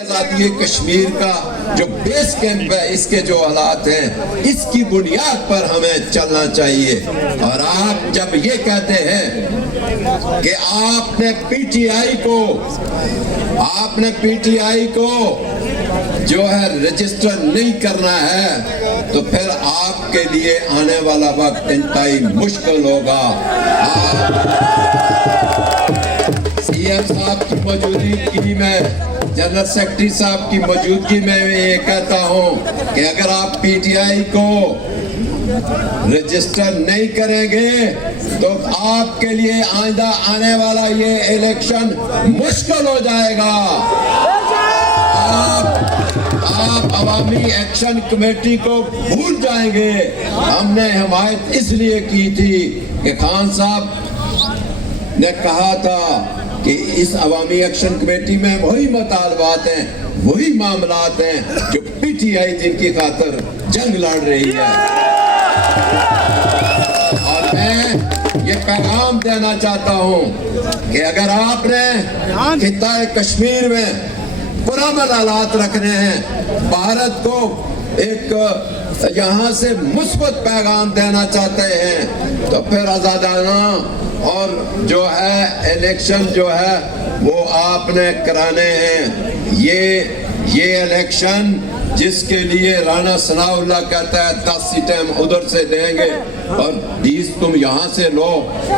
آزادی کشمیر کا جو بیس کیمپ ہے، اس کے جو حالات ہیں، اس کی بنیاد پر ہمیں چلنا چاہیے۔ اور آپ جب یہ کہتے ہیں کہ آپ نے پی ٹی آئی کو جو ہے رجسٹر نہیں کرنا ہے، تو پھر آپ کے لیے آنے والا وقت انتہائی مشکل ہوگا۔ سی ایم صاحب کی موجودگی میں، جنرل سیکرٹری صاحب کی موجودگی میں یہ کہتا ہوں کہ اگر آپ پی ٹی آئی کو رجسٹر نہیں کریں گے تو آپ کے لیے آئندہ آنے والا یہ الیکشن مشکل ہو جائے گا۔ آپ عوامی ایکشن کمیٹی کو بھول جائیں گے۔ ہم نے حمایت اس لیے کی تھی کہ خان صاحب نے کہا تھا کہ اس عوامی ایکشن کمیٹی میں وہی مطالبات ہیں، وہی معاملات ہیں جو پی ٹی آئی جن کی خاطر جنگ لڑ رہی ہے۔ اور میں یہ پیغام دینا چاہتا ہوں کہ اگر آپ نے خطہ کشمیر میں پرامن حالات رکھنے ہیں، بھارت کو ایک یہاں سے مثبت پیغام دینا چاہتے ہیں، تو پھر آزادانہ اور جو ہے الیکشن جو ہے وہ آپ نے کرانے ہیں۔ یہ الیکشن جس کے لیے رانا ثناء اللہ کہتا ہے 10 سیٹیں ہم ادھر سے دیں گے اور 20 تم یہاں سے لو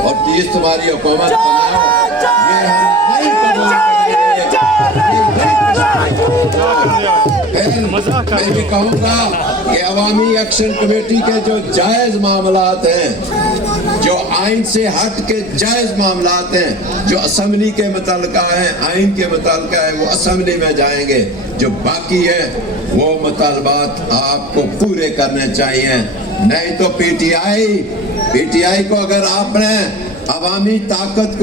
اور 30 تمہاری حکومت بناؤ، یہ ہم نہیں قبول کریں گے۔ میں یہ کہوں گا کہ عوامی ایکشن کمیٹی کے جو جائز معاملات ہیں، جو آئین سے ہٹ کے جائز معاملات ہیں، جو اسمبلی کے متعلقہ ہیں، آئین کے متعلقہ ہیں، وہ اسمبلی میں جائیں گے۔ جو باقی ہے وہ مطالبات آپ کو پورے کرنے چاہیے، نہیں تو پی ٹی آئی کو اگر آپ نے عوامی طاقت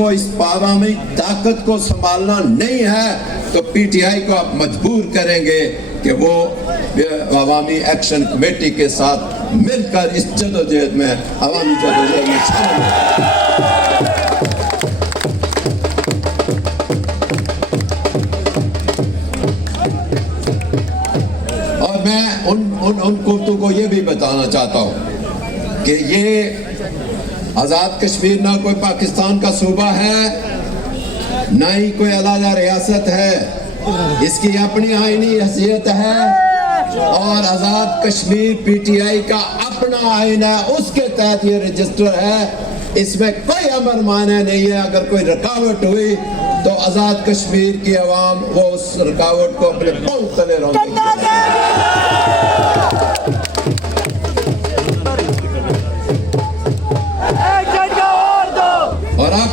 کو سنبھالنا نہیں ہے تو پی ٹی آئی کو آپ مجبور کریں گے کہ وہ عوامی ایکشن کمیٹی کے ساتھ مل کر اس جدوجہد میں عوامی جدوجہد میں شامل ہو۔ اور میں ان قوتوں کو یہ بھی بتانا چاہتا ہوں کہ یہ آزاد کشمیر نہ کوئی پاکستان کا صوبہ ہے، نہ ہی کوئی علیحدہ ریاست ہے، اس کی اپنی آئینی حیثیت ہے، اور Azad Kashmir P T I کا اپنا آئین ہے، اس کے تحت یہ رجسٹر ہے۔ اس میں کوئی امر مانے نہیں ہے۔ اگر کوئی رکاوٹ ہوئی تو آزاد کشمیر کی عوام وہ اس رکاوٹ کو اپنے پاؤں تلے رونگے گی۔ اور آپ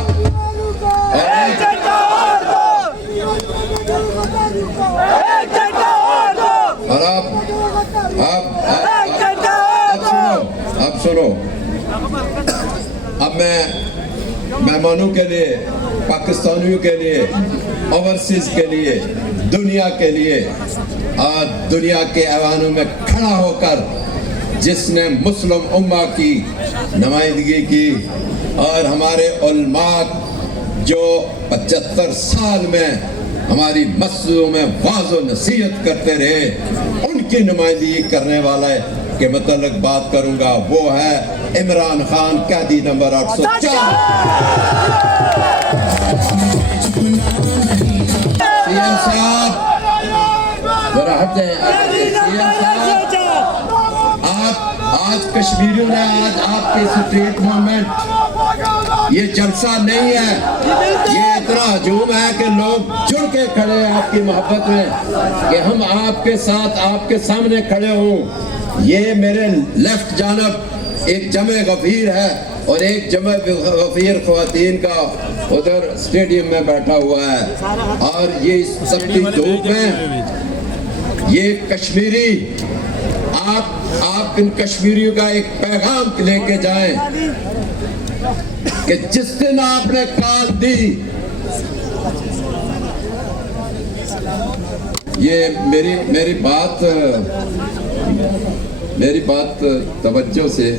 سنو، اب میں مہمانوں کے لیے، پاکستانیوں کے لیے، اوورسیز کے لیے، دنیا کے لیے، آج دنیا کے ایوانوں میں کھڑا ہو کر جس نے مسلم امہ کی نمائندگی کی اور ہمارے علماء جو 75 سال میں ہماری مسجدوں میں واعظ و نصیحت کرتے رہے، ان کی نمائندگی کرنے والے کے متعلق بات کروں گا۔ وہ ہے عمران خان، قیدی نمبر 804۔ سی ایم صاحب ذرا ہٹ جائیں۔ سی ایم صاحب، آج کشمیریوں نے آپ کی اسٹریٹ موومنٹ، یہ جلسہ نہیں ہے، یہ اتنا ہجوم ہے کہ لوگ جڑ کے کھڑے ہیں آپ کی محبت میں کہ ہم آپ کے ساتھ، آپ کے سامنے کھڑے ہوں۔ یہ میرے لیفٹ جانب ایک جمع غفیر ہے اور ایک جمع غفیر خواتین کا ادھر اسٹیڈیم میں بیٹھا ہوا ہے، اور یہ سختی دھوپ میں یہ کشمیری، آپ ان کشمیریوں کا ایک پیغام لے کے جائیں کہ جس دن آپ نے کال دی، یہ میری بات توجہ سے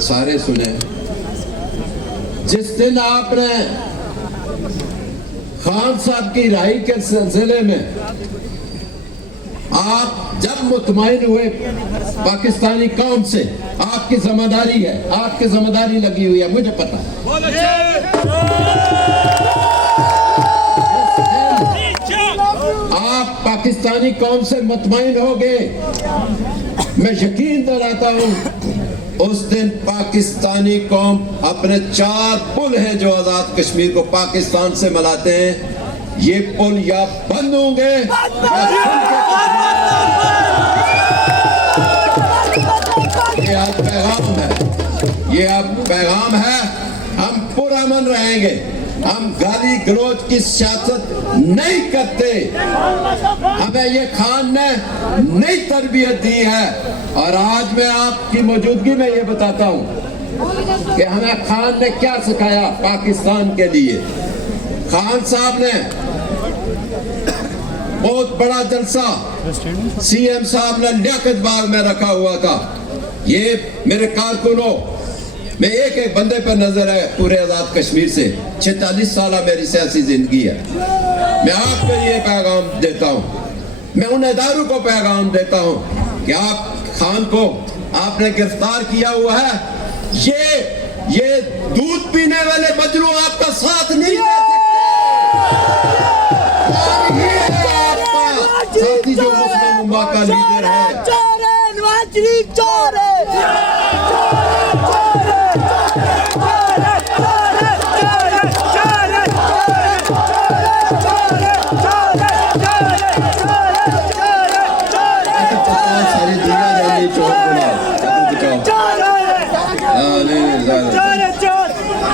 سارے سنیں۔ جس دن آپ نے خان صاحب کی رہائی کے سلسلے میں آپ جب مطمئن ہوئے پاکستانی قوم سے، آپ کی ذمہ داری ہے، آپ کی ذمہ داری لگی ہوئی ہے، مجھے پتا آپ پاکستانی قوم سے مطمئن ہو گئے، میں یقین دلاتا ہوں اس دن پاکستانی قوم اپنے 4 پل ہیں جو آزاد کشمیر کو پاکستان سے ملاتے ہیں، یہ پل یا بند ہوں گے یہ آپ پیغام ہے، یہ آپ پیغام ہے، ہم پرامن رہیں گے، ہم گالی گلوچ کی سیاست نہیں کرتے، ہمیں یہ خان نے نئی تربیت دی ہے، اور آج میں آپ کی موجودگی میں یہ بتاتا ہوں کہ ہمیں خان نے کیا سکھایا پاکستان کے لیے۔ خان صاحب نے بہت بڑا جلسہ سی ایم صاحب نے لیاقت باغ میں رکھا ہوا تھا، یہ میرے کارکنوں میں ایک ایک بندے پر نظر ہے پورے آزاد کشمیر سے، 46 سالہ میری سیاسی زندگی ہے، میں آپ کو یہ پیغام دیتا ہوں، میں ان اداروں کو پیغام دیتا ہوں کہ آپ خان کو آپ نے گرفتار کیا ہوا ہے، یہ دودھ پینے والے مجنو آپ کا ساتھ نہیں دے سکتے، ساتھی جو مسلم امہ کا لیڈر ہے،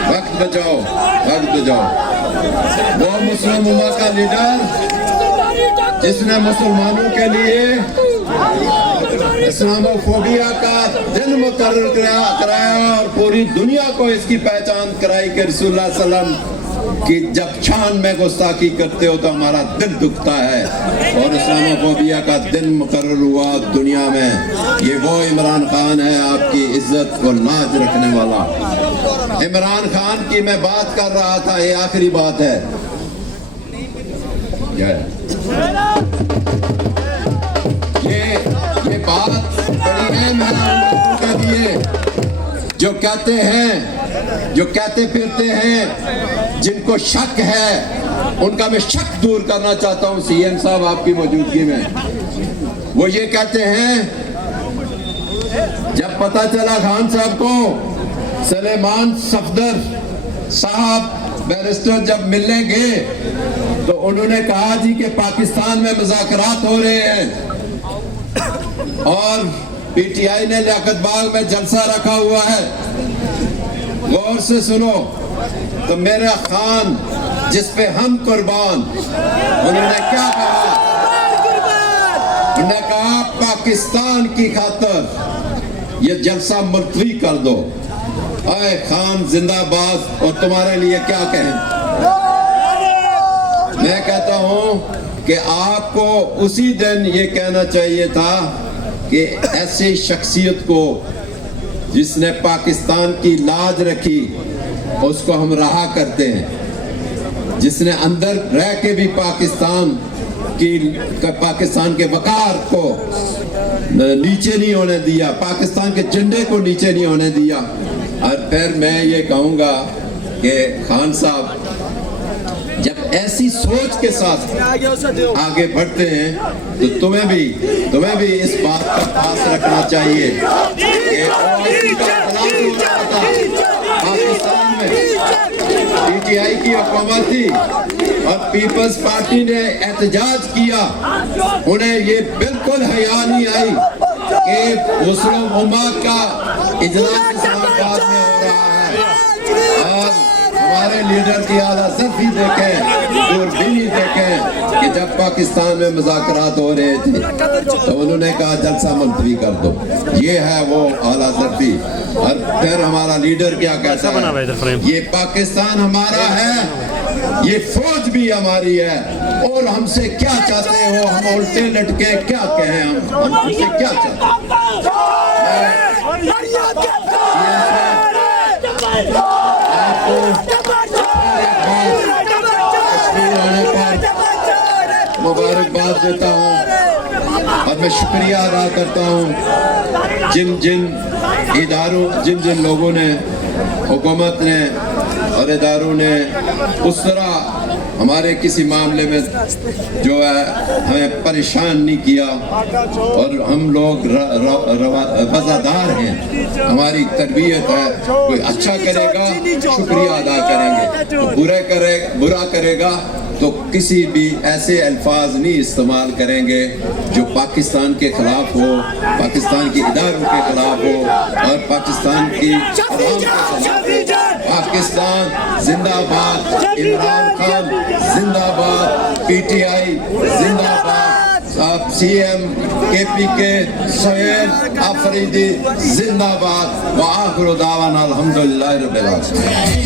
وقت بچاؤ، وہ مسلم امہ کا لیڈر جس نے مسلمانوں کے لیے اسلاموفوبیا کا دن مقرر کرایا اور پوری دنیا کو اس کی پہچان کرائی کہ رسول اللہ صلی اللہ علیہ وسلم کی جب شان میں گستاخی کرتے ہو تو ہمارا دل دکھتا ہے، اور اسلاموفوبیا کا دن مقرر ہوا دنیا میں، یہ وہ عمران خان ہے آپ کی عزت کو لاج رکھنے والا۔ عمران خان کی میں بات کر رہا تھا، یہ آخری بات ہے، یہ بات بڑی اہم ہے کے لیے، جو کہتے ہیں، جو کہتے پھرتے ہیں، جن کو شک ہے ان کا میں شک دور کرنا چاہتا ہوں سی ایم صاحب آپ کی موجودگی میں۔ وہ یہ کہتے ہیں جب پتہ چلا خان صاحب کو سلیمان صفدر صاحب بیرسٹر جب ملنے گئے تو انہوں نے کہا جی کہ پاکستان میں مذاکرات ہو رہے ہیں اور پی ٹی آئی نے لیاقت باغ میں جلسہ رکھا ہوا ہے، غور سے سنو، تو میرا خان جس پہ ہم قربان، انہوں نے کیا کہا؟ انہوں نے کہا پاکستان کی خاطر یہ جلسہ ملتوی کر دو۔ اے خان زندہ باد، اور تمہارے لیے کیا کہیں؟ میں کہتا ہوں کہ آپ کو اسی دن یہ کہنا چاہیے تھا کہ ایسی شخصیت کو جس نے پاکستان کی لاج رکھی اس کو ہم رہا کرتے ہیں، جس نے اندر رہ کے بھی پاکستان کے وقار کو نیچے نہیں ہونے دیا، پاکستان کے جھنڈے کو نیچے نہیں ہونے دیا۔ اور پھر میں یہ کہوں گا کہ خان صاحب جب ایسی سوچ کے ساتھ آگے بڑھتے ہیں تو تمہیں بھی اس بات کا خاص رکھنا چاہیے کہ پاکستان میں پی ٹی آئی کی حکومت تھی اور پیپلز پارٹی نے احتجاج کیا، انہیں یہ بالکل حیا نہیں آئی کہ مسلم امہ کا اجلاس اسلام آباد میں ہو رہا ہے، اور ہمارے لیڈر کی اعلیٰ ظرفی دیکھیں، دوربینی دیکھیں کہ جب پاکستان میں مذاکرات ہو رہے تھے تو انہوں نے کہا جلسہ ملتوی کر دو، یہ ہے وہ اعلیٰ ظرفی۔ اور پھر ہمارا لیڈر کیا کہتا ہے، یہ پاکستان ہمارا ہے، یہ فوج بھی ہماری ہے، اور ہم سے کیا چاہتے ہو، ہم الٹے لٹکے کیا کہیں، ہم سے کیا چاہتے مبارکباد دیتا ہوں اور میں شکریہ ادا کرتا ہوں جن جن لوگوں نے، حکومت نے اور اداروں نے اس طرح ہمارے کسی معاملے میں جو ہے ہمیں پریشان نہیں کیا، اور ہم لوگ وفادار ہیں، ہماری تربیت ہے، کوئی اچھا کرے گا شکریہ ادا کریں گے، برا کرے گا تو کسی بھی ایسے الفاظ نہیں استعمال کریں گے جو پاکستان کے خلاف ہو، پاکستان کی اداروں کے خلاف ہو اور پاکستان کی عوام کے خلاف۔ پاکستان زندہ باد، عمران خان زندہ باد، پی ٹی آئی زندہ باد، سی ایم کے پی کے سہیل آفریدی زندہ باد، وآخر دعوانا الحمدللہ رب العالمین۔